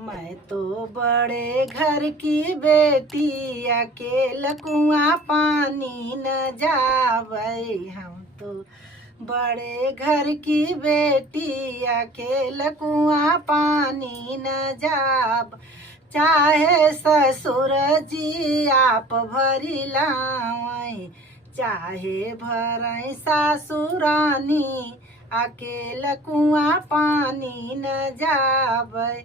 मैं तो बड़े घर की बेटी अकेला कुआं पानी न जावे। हम तो बड़े घर की बेटी अकेला कुआं पानी न जाब। चाहे ससुर जी आप भरी लावै, चाहे भरई सासुरानी अकेला कुआं पानी न जाबै।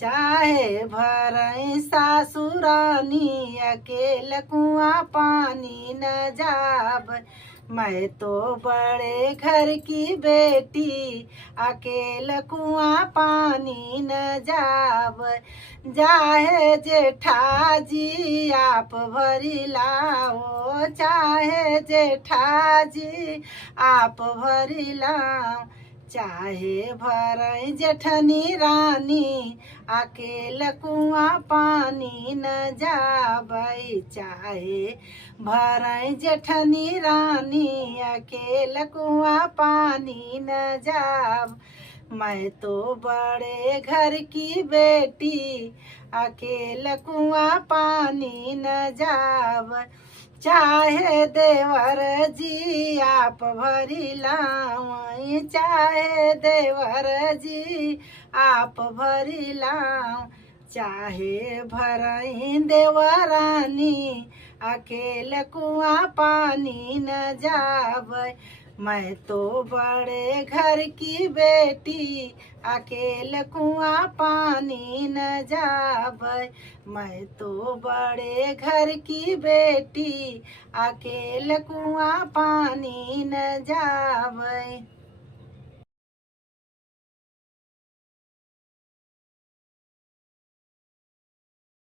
चाहे भरई सासुरानी अकेला कुआं पानी न जाबै। मैं तो बड़े घर की बेटी अकेला कुआं पानी न जाबै। चाहे जेठाजी आप भरी लाओ, चाहे जेठाजी आप भरी लाओ। चाहे भरई जेठनी रानी अकेला कुआं पानी न जाबै। चाहे भरई जेठनी रानी अकेला कुआं पानी न जाब। मैं तो बड़े घर की बेटी अकेला कुआं पानी न जाब। चाहे देवर जी आप भरी लावै, चाहे देवर जी आप भरी लाओ। चाहे भरई देवरानी अकेला कुआं पानी न जाबै। मैं तो बड़े घर की बेटी अकेला कुआं पानी न जाबै। मैं तो बड़े घर की बेटी अकेला कुआं पानी न जाबै।